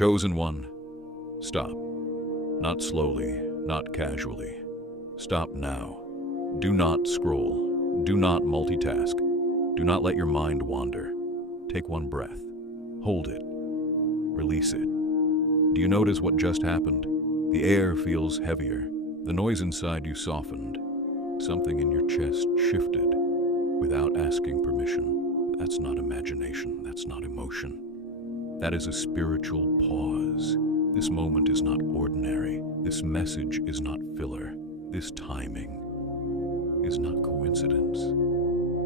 Chosen one, stop. Not slowly, not casually. Stop now. Do not scroll. Do not multitask. Do not let your mind wander. Take one breath. Hold it. Release it. Do you notice what just happened? The air feels heavier. The noise inside you softened. Something in your chest shifted without asking permission. That's not imagination. That's not emotion. That is a spiritual pause. This moment is not ordinary. This message is not filler. This timing is not coincidence.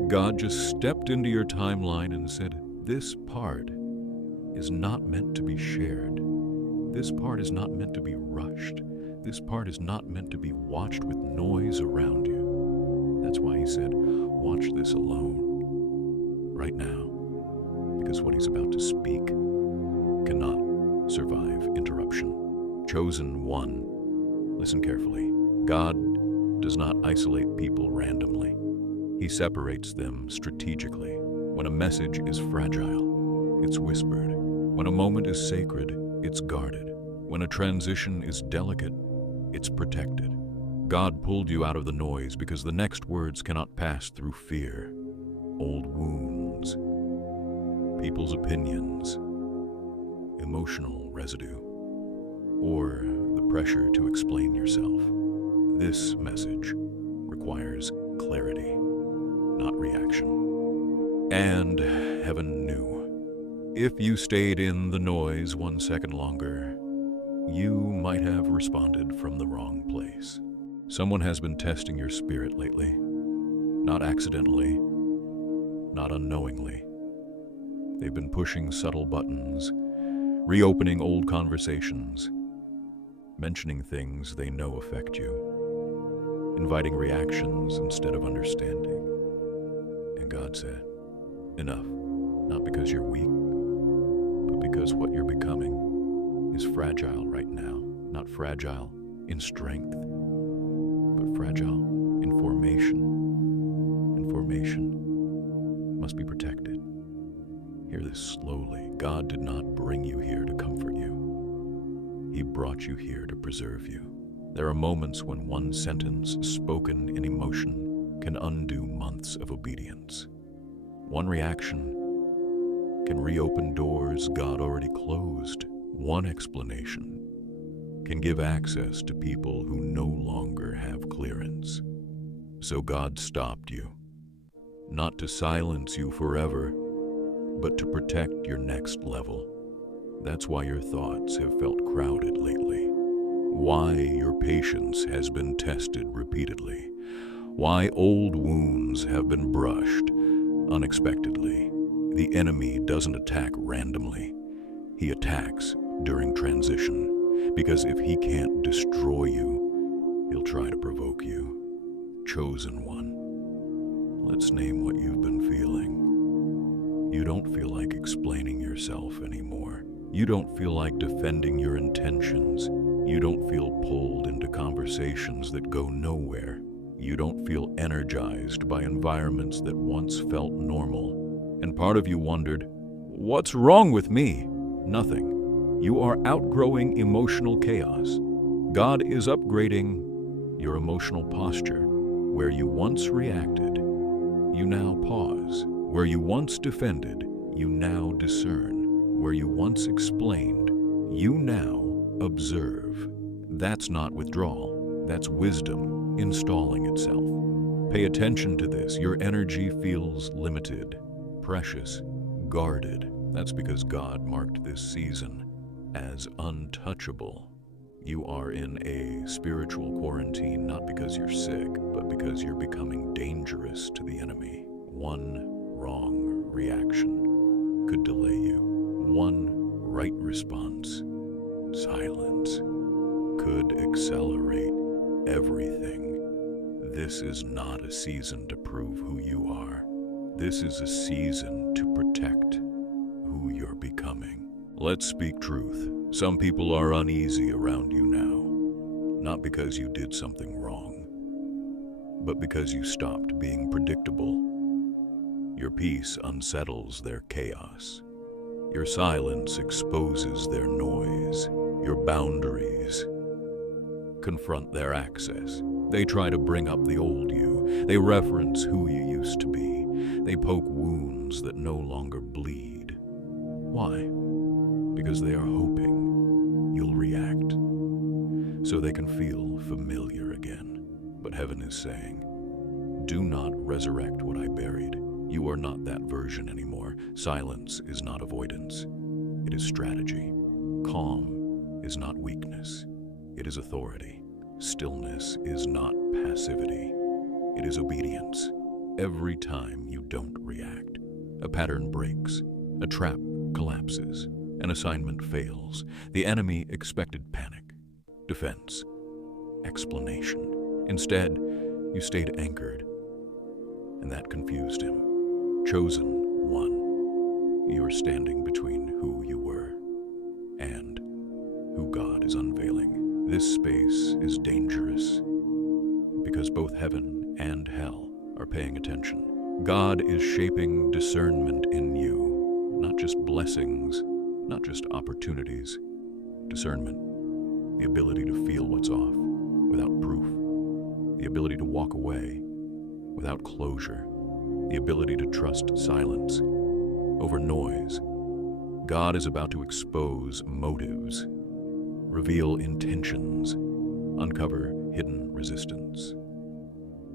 God just stepped into your timeline and said, this part is not meant to be shared. This part is not meant to be rushed. This part is not meant to be watched with noise around you. That's why he said, watch this alone, right now, because what he's about to speak cannot survive interruption. Chosen one, listen carefully. God does not isolate people randomly. He separates them strategically. When a message is fragile, it's whispered. When a moment is sacred, it's guarded. When a transition is delicate, it's protected. God pulled you out of the noise because the next words cannot pass through fear, old wounds, people's opinions, emotional residue, or the pressure to explain yourself. This message requires clarity, not reaction. And heaven knew. If you stayed in the noise 1 second longer, you might have responded from the wrong place. Someone has been testing your spirit lately. Not accidentally, not unknowingly. They've been pushing subtle buttons, reopening old conversations, mentioning things they know affect you, inviting reactions instead of understanding. And God said, enough, not because you're weak, but because what you're becoming is fragile right now. Not fragile in strength, but fragile in formation. And formation must be protected. Hear this slowly. God did not bring you here to comfort you. He brought you here to preserve you. There are moments when one sentence spoken in emotion can undo months of obedience. One reaction can reopen doors God already closed. One explanation can give access to people who no longer have clearance. So God stopped you, not to silence you forever, but to protect your next level. That's why your thoughts have felt crowded lately. Why your patience has been tested repeatedly. Why old wounds have been brushed unexpectedly. The enemy doesn't attack randomly. He attacks during transition, because if he can't destroy you, he'll try to provoke you. Chosen one, let's name what you've been feeling. You don't feel like explaining yourself anymore. You don't feel like defending your intentions. You don't feel pulled into conversations that go nowhere. You don't feel energized by environments that once felt normal. And part of you wondered, what's wrong with me? Nothing. You are outgrowing emotional chaos. God is upgrading your emotional posture. Where you once reacted, you now pause. Where you once defended, you now discern. Where you once explained, you now observe. That's not withdrawal. That's wisdom installing itself. Pay attention to this. Your energy feels limited, precious, guarded. That's because God marked this season as untouchable. You are in a spiritual quarantine, not because you're sick, but because you're becoming dangerous to the enemy. One wrong reaction could delay you. One right response, silence, could accelerate everything. This is not a season to prove who you are. This is a season to protect who you're becoming. Let's speak truth. Some people are uneasy around you now, not because you did something wrong, but because you stopped being predictable. Your peace unsettles their chaos. Your silence exposes their noise. boundaries. Confront their access. They try to bring up the old you. They reference who you used to be. They poke wounds that no longer bleed. Why? Because they are hoping you'll react, so they can feel familiar again. But heaven is saying, do not resurrect what I buried. You are not that version anymore. Silence is not avoidance. It is strategy. Calm is not weakness. It is authority. Stillness is not passivity. It is obedience. Every time you don't react, a pattern breaks, a trap collapses, an assignment fails. The enemy expected panic, defense, explanation. Instead, you stayed anchored, and that confused him. Chosen one, you are standing between who you were and who God is unveiling. This space is dangerous because both heaven and hell are paying attention. God is shaping discernment in you, not just blessings, not just opportunities. Discernment, the ability to feel what's off without proof, the ability to walk away without closure, the ability to trust silence over noise. God is about to expose motives, reveal intentions, uncover hidden resistance,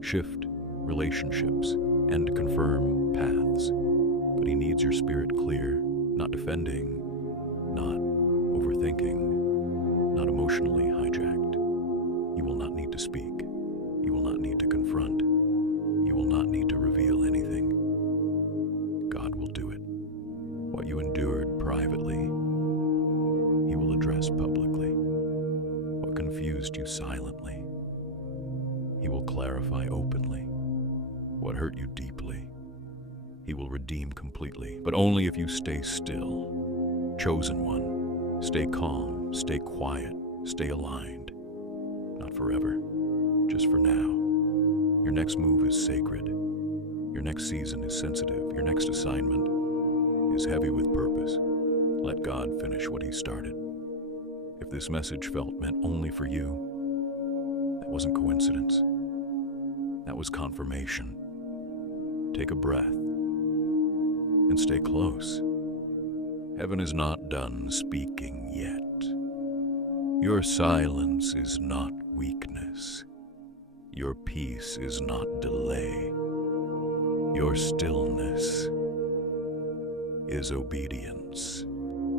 shift relationships, and confirm paths. But he needs your spirit clear, not defending, not overthinking, not emotionally hijacked. You will not need to speak. You will not need to confront. You will not need to reveal anything. God will do it. What you endured privately, he will address publicly. What confused you silently, he will clarify openly. What hurt you deeply, he will redeem completely, but only if you stay still. Chosen one, stay calm, stay quiet, stay aligned. Not forever, just for now. Your next move is sacred. Your next season is sensitive. Your next assignment is heavy with purpose. Let God finish what he started. If this message felt meant only for you, that wasn't coincidence. That was confirmation. Take a breath and stay close. Heaven is not done speaking yet. Your silence is not weakness. Your peace is not delay. Your stillness is obedience.